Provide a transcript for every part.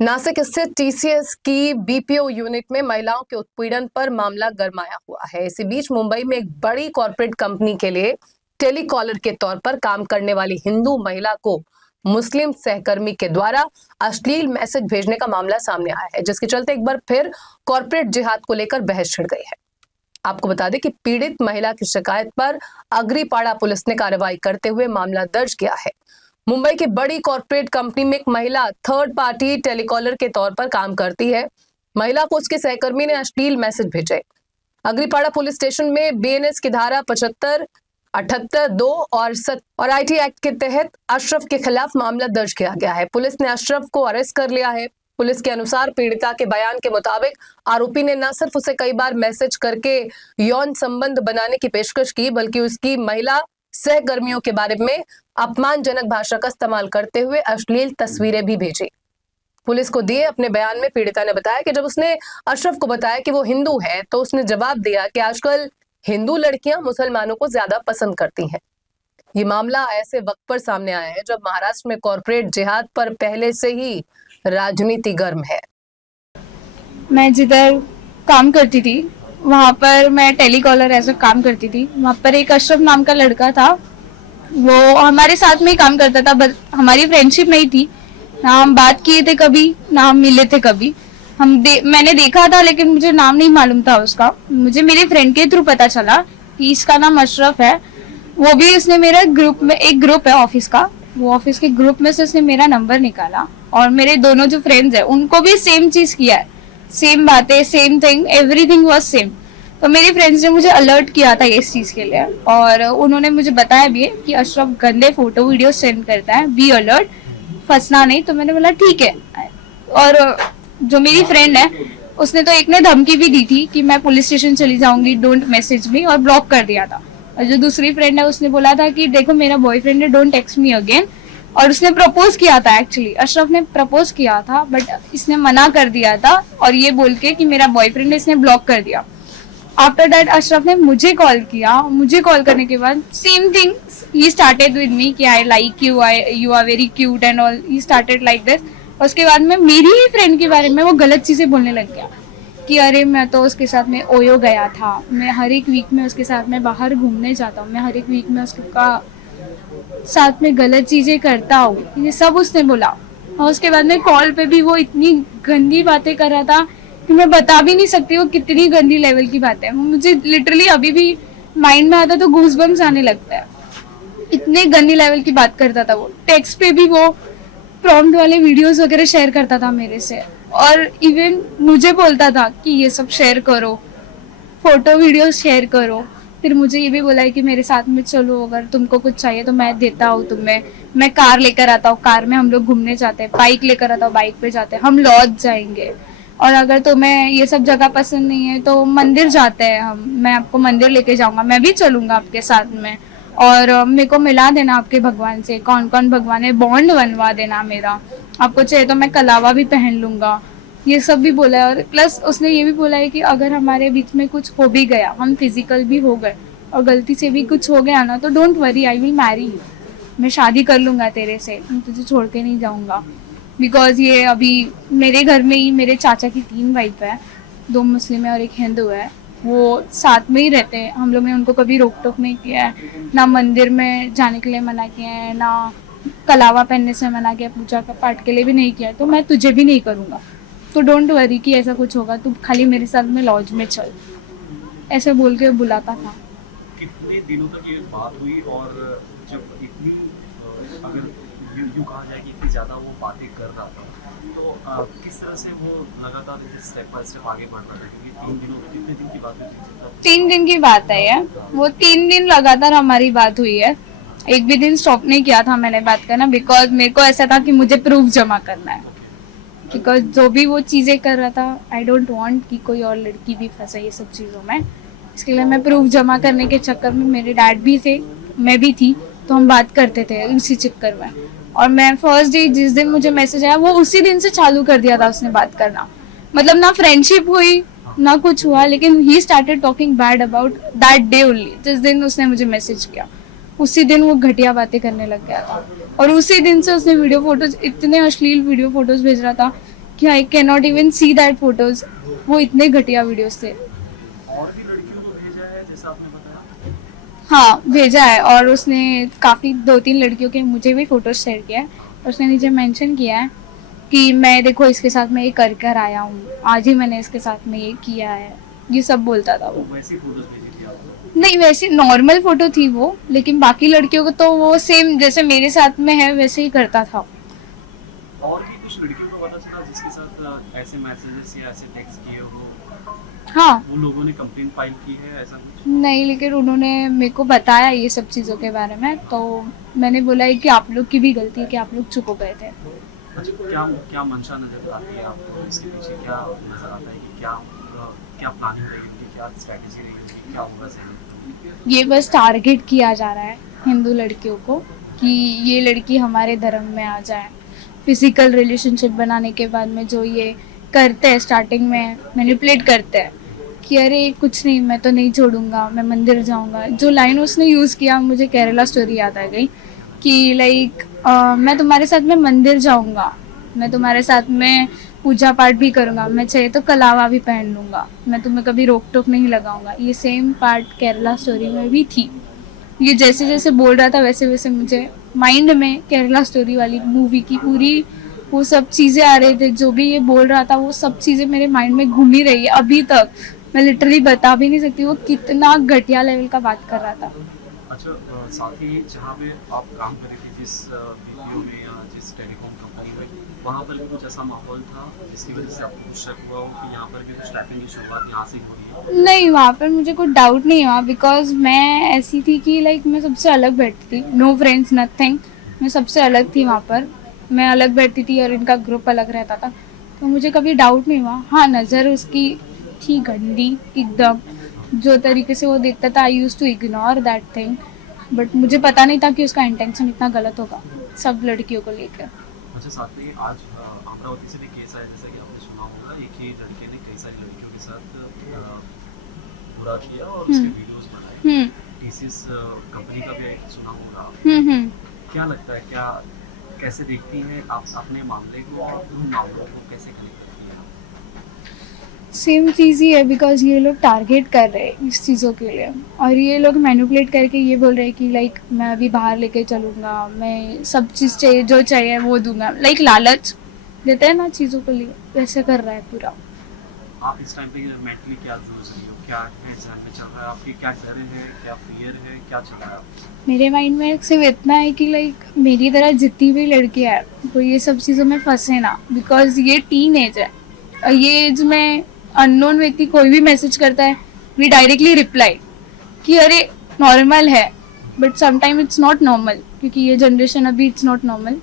नासिक स्थित टीसीएस की BPO unit में महिलाओं के उत्पीड़न पर मामला गरमाया हुआ है। इसी बीच मुंबई में एक बड़ी कॉर्पोरेट कंपनी के लिए टेलीकॉलर के तौर पर काम करने वाली हिंदू महिला को मुस्लिम सहकर्मी के द्वारा अश्लील मैसेज भेजने का मामला सामने आया है, जिसके चलते एक बार फिर कॉर्पोरेट जिहाद को लेकर बहस छिड़ गई है। आपको बता दें कि पीड़ित महिला की शिकायत पर अग्रीपाड़ा पुलिस ने कार्रवाई करते हुए मामला दर्ज किया है। मुंबई की बड़ी कॉर्पोरेट कंपनी में एक महिला थर्ड पार्टी टेलीकॉलर के तौर पर काम करती है। महिला को उसके सहकर्मी ने अश्लील मैसेज भेजे। अग्रीपाड़ा पुलिस स्टेशन में बीएनएस की धारा 75, 78, 2 और आईटी एक्ट के तहत अशरफ के खिलाफ मामला दर्ज किया गया है। पुलिस ने अशरफ को अरेस्ट कर लिया है। पुलिस के अनुसार पीड़िता के बयान के मुताबिक आरोपी ने न सिर्फ उसे कई बार मैसेज करके यौन संबंध बनाने की पेशकश की, बल्कि उसकी महिला सहकर्मियों के बारे में अपमानजनक भाषा का इस्तेमाल करते हुए अश्लील तस्वीरें भी भेजी। पुलिस को दिए अपने बयान में पीड़िता ने बताया कि जब उसने अशरफ को बताया कि वो हिंदू है, तो उसने जवाब दिया कि आजकल हिंदू लड़कियां मुसलमानों को ज्यादा पसंद करती हैं। ये मामला ऐसे वक्त पर सामने आया है जब महाराष्ट्र में कॉर्पोरेट जिहाद पर पहले से ही राजनीति गर्म है। मैं जिधर काम करती थी वहाँ पर मैं टेलीकॉलर ऐसा काम करती थी। वहाँ पर एक अशरफ नाम का लड़का था, वो हमारे साथ में ही काम करता था, बट हमारी फ्रेंडशिप नहीं थी। ना हम बात किए थे कभी, ना हम मिले थे कभी। मैंने देखा था लेकिन मुझे नाम नहीं मालूम था उसका। मुझे मेरे फ्रेंड के थ्रू पता चला कि इसका नाम अशरफ है। वो भी उसने मेरा ग्रुप में, एक ग्रुप है ऑफिस का, वो ऑफिस के ग्रुप में से उसने मेरा नंबर निकाला और मेरे दोनों जो फ्रेंड्स है उनको भी सेम चीज किया है, सेम बातें, same thing, everything was same. तो मेरे फ्रेंड्स ने मुझे अलर्ट किया था इस चीज के लिए, और उन्होंने मुझे बताया भी है कि अशरफ गंदे फोटो वीडियो सेंड करता है, बी अलर्ट, फंसना नहीं। तो मैंने बोला ठीक है। और जो मेरी फ्रेंड है उसने तो एक ने धमकी भी दी थी कि मैं पुलिस स्टेशन चली जाऊंगी, डोंट मैसेज मी, और ब्लॉक कर दिया था। और जो दूसरी फ्रेंड है उसने बोला था कि देखो मेरा बॉयफ्रेंड है, डोंट टेक्स्ट मी अगेन। और उसने प्रपोज किया था, एक्चुअली अशरफ ने प्रपोज किया था, बट इसने मना कर दिया था और ये बोल के कि मेरा बॉयफ्रेंड है, इसने ब्लॉक कर दिया। आफ्टर दैट अशरफ ने मुझे कॉल किया। मुझे कॉल करने के बाद same thing he started with me कि I like you, you are very cute and all, he started like this. उसके बाद में मेरी ही फ्रेंड के बारे में वो गलत चीजें बोलने लग गया कि अरे मैं तो उसके साथ में ओयो गया था, मैं हर एक वीक में उसके साथ में बाहर घूमने जाता हूँ, मैं हर एक वीक में उसका साथ में गलत चीजें करता हूँ, ये सब उसने बोला। और उसके बाद में कॉल पे भी वो इतनी गंदी बातें कर रहा था कि मैं बता भी नहीं सकती वो कितनी गंदी लेवल की बात है। मुझे लिटरली अभी भी माइंड में आता तो गूज़बम्स आने लगता है, इतने गंदी लेवल की बात करता था वो। टेक्स्ट पे भी वो प्रॉम्प्ट वाले वीडियोस वगैरह शेयर करता था मेरे से, और इवन मुझे बोलता था कि ये सब शेयर करो, फोटो वीडियो शेयर करो। फिर मुझे ये भी बोला है कि मेरे साथ में चलो, अगर तुमको कुछ चाहिए तो मैं देता हूँ तुम्हें, मैं कार लेकर आता हूँ, कार में हम लोग घूमने जाते हैं, बाइक लेकर आता हूँ, बाइक पे जाते हैं, हम लॉज जाएंगे, और अगर तुम्हें ये सब जगह पसंद नहीं है तो मंदिर जाते हैं हम, मैं आपको मंदिर लेके जाऊंगा, मैं भी चलूंगा आपके साथ में, और मेरे को मिला देना आपके भगवान से, कौन कौन भगवान है, बॉन्ड बनवा देना मेरा, आपको चाहिए तो मैं कलावा भी पहन लूंगा। ये सब भी बोला है। और प्लस उसने ये भी बोला है कि अगर हमारे बीच में कुछ हो भी गया, हम फिजिकल भी हो गए और गलती से भी कुछ हो गया ना, तो don't worry, I will marry you, मैं शादी कर लूंगा तेरे से, मैं तुझे छोड़ के नहीं जाऊंगा। बिकॉज ये अभी मेरे घर में ही मेरे चाचा की 3 वाइफ है, 2 मुस्लिम है और एक हिंदू है, वो साथ में ही रहते हैं। हम लोग ने उनको कभी रोक टोक नहीं किया है, ना मंदिर में जाने के लिए मना किया है, ना कलावा पहनने से मना किया, पूजा का पाठ के लिए भी नहीं किया है, तो मैं तुझे भी नहीं करूँगा, तो डोंट वरी कि ऐसा कुछ होगा, तू खाली मेरे साथ में लॉज में चल, ऐसे बोल के बुलाता था। कितने दिनों तक ये बात हुई, और जब इतनी अगर यूँ कहा जाए कि इतनी ज़्यादा वो बातें कर रहा था, तो किस तरह से वो लगातार स्टेप बाय स्टेप आगे बढ़ रहा था? क्योंकि 3 दिनों, कितने दिन की बात हुई? 3 दिन की बात है ये, वो 3 दिन लगातार हमारी बात हुई है, एक भी दिन स्टॉप नहीं किया था मैंने बात करना, बिकॉज मेरे को ऐसा था कि मुझे प्रूफ जमा करना है, बिकॉज जो भी वो चीज़ें कर रहा था, आई डोंट वांट कि कोई और लड़की भी फंसे ये सब चीज़ों में। इसके लिए मैं प्रूफ जमा करने के चक्कर में, मेरे डैड भी थे, मैं भी थी, तो हम बात करते थे इसी चक्कर में। और मैं फर्स्ट डे जिस दिन मुझे मैसेज आया, वो उसी दिन से चालू कर दिया था उसने बात करना। मतलब ना फ्रेंडशिप हुई ना कुछ हुआ, लेकिन he started talking bad about that day only. जिस दिन उसने मुझे मैसेज किया उसी दिन वो घटिया बातें करने लग गया था, और उसी दिन से उसने वीडियो फोटोज, इतने अश्लील वीडियो फोटोज भेज रहा था कि I can not even see that photos. वो इतने घटिया वीडियोस थे। और भी लड़कियों को भेजा है जैसा आपने बताया? हाँ भेजा है, और उसने काफ़ी 2-3 लड़कियों के मुझे भी फोटोज शेयर किया है। उसने नीचे मेंशन किया है कि मैं देखो इसके साथ मैं ये कर कर आया हूँ, आज ही मैंने इसके साथ में ये किया है, ये सब बोलता था वो। तो वैसी फोटोज भेजी थी आपको? नहीं वैसे नॉर्मल फोटो थी वो, लेकिन बाकी लड़कियों को तो वो सेम जैसे मेरे साथ में है वैसे ही करता था। और भी कुछ लड़कियों को पता चला जिसके साथ ऐसे मैसेजेस या ऐसे टेक्स्ट किए हो, हाँ वो लोगों ने कंप्लेंट फाइल की है ऐसा कुछ? नहीं, लेकिन उन्होंने मेरे को बताया ये सब चीज़ों के बारे में, तो मैंने बोला है कि आप लोग की भी गलती है कि आप लोग चुप हो गए थे। अच्छा, क्या क्या मंशा नजर आती है आपको इसके पीछे? क्या नजर आता है कि क्या प्लानिंग रहेगी, क्या स्ट्रेटेजी रहेगी, क्या होगा सही? ये बस टारगेट किया जा रहा है हिंदू लड़कियों को कि ये लड़की हमारे धर्म में आ जाए। फिजिकल रिलेशनशिप बनाने के बाद में जो ये करते हैं स्टार्टिंग में मैनिपुलेट करते हैं कि अरे कुछ नहीं मैं तो नहीं छोड़ूंगा, मैं मंदिर जाऊंगा। जो लाइन उसने यूज़ किया मुझे केरला स्टोरी याद आ गई कि लाइक मैं तुम्हारे साथ में मंदिर जाऊंगा, मैं तुम्हारे साथ में पूजा पाठ भी करूंगा, मैं चाहिए तो कलावा भी पहन लूंगा, मैं तुम्हें कभी रोक टोक नहीं लगाऊंगा। ये सेम पार्ट केरला स्टोरी में भी थी। ये जैसे जैसे बोल रहा था वैसे वैसे मुझे माइंड में केरला स्टोरी वाली मूवी की पूरी वो सब चीज़ें आ रही थी। जो भी ये बोल रहा था वो सब चीज़ें मेरे माइंड में घूम ही रही है अभी तक। मैं लिटरली बता भी नहीं सकती वो कितना घटिया लेवल का बात कर रहा था। अच्छा, साथ ही जहाँ पे आप काम कर रही थी, जिस बीपीओ में या जिस टेलीकॉम कंपनी में, वहाँ पर भी कुछ ऐसा माहौल था जिसकी वजह से आपको कुछ शक हुआ हो कि यहाँ पर भी कुछ ट्रैफिक की शुरुआत यहाँ से हो रही है? नहीं वहाँ पर मुझे कोई डाउट नहीं हुआ, बिकॉज मैं ऐसी थी कि लाइक मैं सबसे अलग बैठती थी, नो फ्रेंड्स नथिंग, मैं सबसे अलग थी वहाँ पर। मैं अलग बैठती थी और इनका ग्रुप अलग रहता था, तो मुझे कभी डाउट नहीं हुआ। हाँ नज़र उसकी थी गंदी एकदम, जो तरीके से वो देखता था I use to ignore that thing, but मुझे पता नहीं था कि उसका इंटेंशन इतना गलत होगा सब लड़कियों को लेकर। अच्छा, साथ में आज अमरावती से भी केस आया, जैसा कि आपने सुना होगा, एक ही लड़के ने कई सारी लड़कियों के साथ बुरा किया और उसके वीडियोस बनाए। टीसीएस कंपनी का भी सुना होगा। क्या लगता है, क्या कैसे देखती हैं आप अपने मामले को और उन मामलों को कैसे कनेक्ट करती हैं? सेम चीज़ ही है, बिकॉज ये लोग टारगेट कर रहे हैं इस चीज़ों के लिए, और ये लोग मैनिपुलेट करके ये बोल रहे हैं कि लाइक मैं अभी बाहर लेके चलूँगा, मैं सब चीज़ चाहिए जो चाहिए वो दूंगा, लाइक लालच देते हैं ना चीज़ों को लिए, वैसे कर रहा है पूरा। आप इस टाइम पे मेंटली क्या सोच रही हो, क्या टेंशन में चल रहा है आपकी, क्या डर है, क्या फियर है, क्या चल रहा है? मेरे माइंड में सिर्फ इतना है कि लाइक मेरी तरह जितनी भी लड़कियाँ हैं वो ये सब चीज़ों में फंसे ना, बिकॉज ये टीन एज है, और ये एज में अननोन व्यक्ति कोई भी मैसेज करता है वी डायरेक्टली रिप्लाई कि अरे नॉर्मल है, but sometime it's not normal, क्योंकि ये जनरेशन अभी इट्स नॉट नॉर्मल।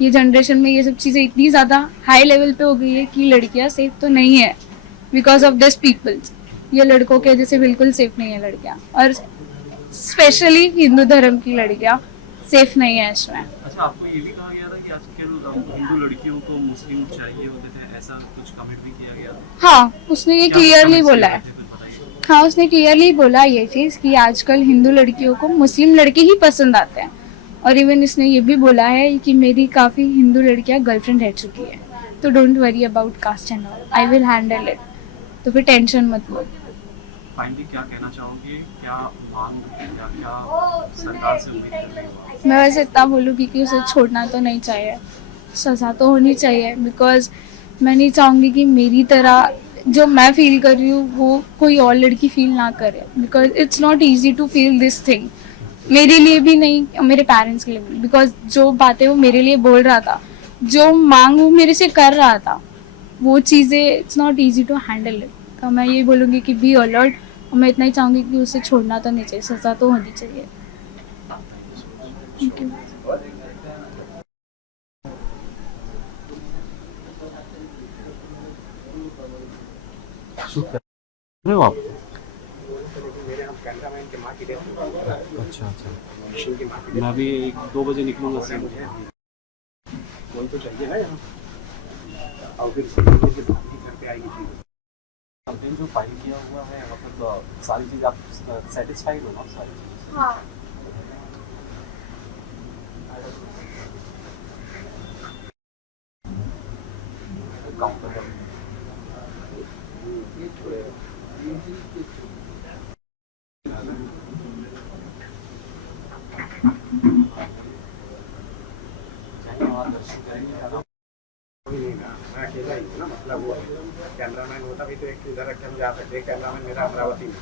ये जनरेशन में ये सब चीज़ें इतनी ज़्यादा हाई लेवल पे हो गई है कि लड़कियां सेफ तो नहीं है बिकॉज ऑफ दिस पीपल्स। ये लड़कों के जैसे बिल्कुल सेफ नहीं है लड़कियां, और स्पेशली हिंदू धर्म की लड़कियां सेफ नहीं है इसमें। अच्छा, आपको ये भी कहा गया था कि आजकल हिंदू लड़कियों को मुस्लिम चाहिए होते थे, ऐसा कुछ कमेंट भी किया गया? हाँ उसने ये क्या क्लियरली comments बोला किए है। थे, कुछ बताइए। हाँ उसने क्लियरली बोला ये चीज़ कि आजकल हिंदू लड़कियों को मुस्लिम लड़के ही पसंद आते हैं, और इवन इसने ये भी बोला है कि मेरी काफ़ी हिंदू लड़कियां गर्लफ्रेंड रह चुकी है, तो don't worry about cast and all, I will handle it, तो फिर टेंशन मत लो। फाइनली क्या कहना चाहोगे, क्या मांग या क्या सरकार से उम्मीद कर रही हो? मैं वैसे इतना बोलूँगी कि उसे छोड़ना तो नहीं चाहिए, सज़ा तो होनी चाहिए, बिकॉज मैं नहीं चाहूँगी कि मेरी तरह जो मैं फील कर रही हूँ वो कोई और लड़की फील ना करे, because it's not easy to feel this thing, मेरे लिए भी नहीं और मेरे पेरेंट्स के लिए भी, बिकॉज जो बातें वो मेरे लिए बोल रहा था, जो मांग वो मेरे से कर रहा था, वो चीज़ें it's not easy to handle it. तो मैं ये बोलूँगी कि बी अलर्ट, और मैं इतना ही चाहूँगी कि उसे छोड़ना तो नहीं चाहिए, सज़ा तो होनी चाहिए। Thank you. शूट कर रहे हो आप? अच्छा अच्छा, मैं भी 1-2 बजे निकलूंगा से। कोई तो चाहिए ना यहाँ, और फिर घर पे आएगी। कंप्लेन जो फाइल किया हुआ है, मतलब सारी चीज़ आप सेटिस्फाइड हो ना सारी चीज़? हाँ काउंटर कर ये छोड़े जाएंगे वहाँ दर्शन करेंगे। कोई नहीं ना, मैं अकेला ही हूँ ना, मतलब वो कैमरामैन होता भी तो एक इधर रख के हम जा सकते, कैमरामैन मेरा अमरावती में